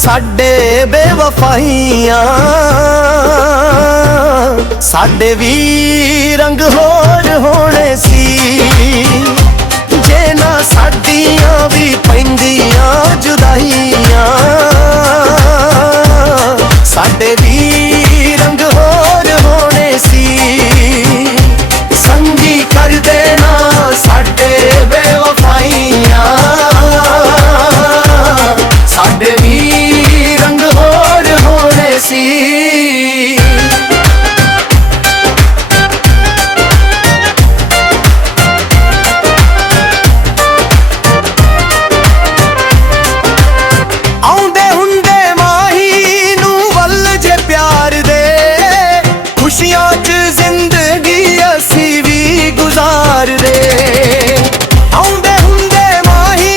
साडे बेवफाइयां साडे भी रंग होर होने सी जे ना साडियां भी पैंदियां जुदाइयां साडे भी रंग होर होने सी संगी कर देना साडे बेवफाइयां साडे भी रंग होर होने सी। आउंदे हुंदे माही नू वल जे प्यार दे खुशियां च जिंदगी असी भी गुजार दे। आउंदे हुंदे माही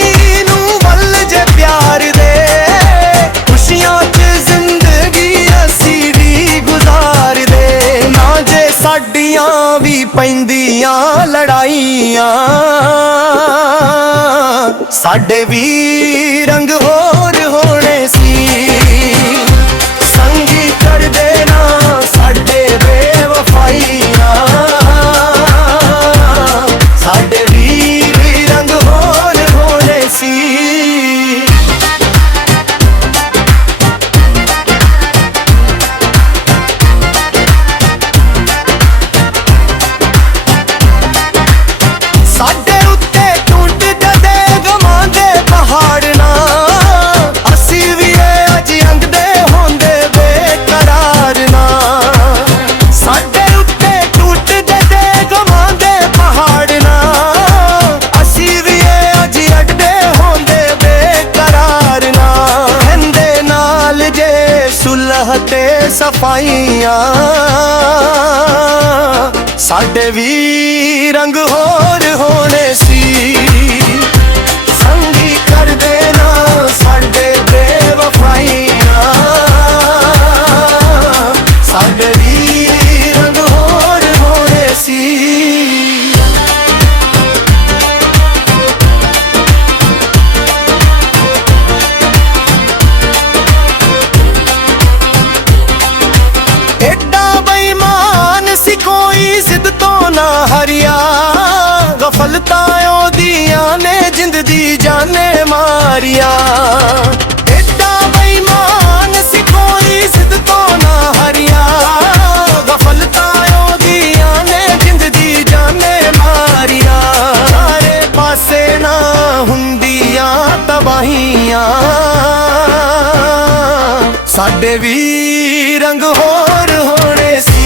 नू वल जे प्यार दे खुशियां च जिंदगी असी भी गुजार दे। ना जे साडियां भी पैंदियां लड़ाइयां साडे भी रंग होर होने सी संगी कर देना साडे बेवफाइयां साडे भी रंग होर होने सी। साडे उत्ते टूट जदे गमां दे पहाड़ ना असी भी अज अंगदे होंदे बेकरार ना। साडे उत्ते टूट जदे गमां दे पहाड़ ना असी भी अज अंगदे होंदे बेकरार ना। कहंदे नाल जे सुलह ते सफाइयां साडे भी रंग होर होने सी संगी कर देना साडे बेवफाइयां साडे भी रंग होर होने सी। एडा बेईमान सी कोई जिद तो ना हरिया गफलता ओदियां ने जिंद दी जाने मारिया। एडा बेईमान सी कोई जिद तो ना हरिया गफलता ओदियां ने जिंद दी जाने मारिया। सारे पासे ना हुंदियां तबाहियां साडे भी रंग होर होने सी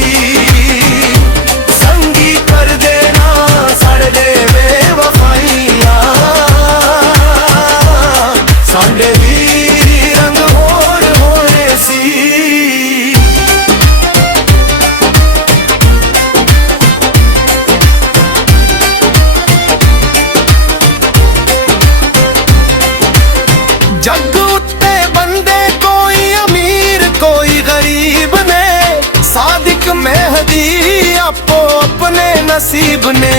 संगी कर देना साडे बेवफाइयां साडे भी रंग होर होने सी। जग उत्ते बंदे कोई अमीर कोई गरीब ने सादिक मेहदी आपो अपने नसीब ने।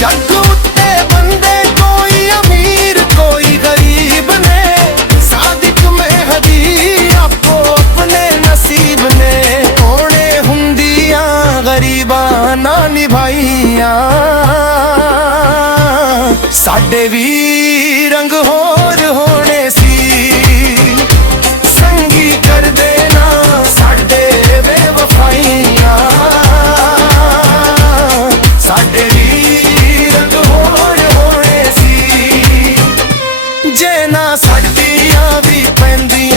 जग उत्ते बंदे कोई अमीर कोई गरीब ने सादिक मेहदी आपो अपने नसीब ने। होने हुंदियां गरीबां ना निभाइयां साडे भी रंग होर होने सी संगी कर देना साडे बेवफाइयां साडे भी रंग होर होने सी जे ना साडियां भी पैंदियां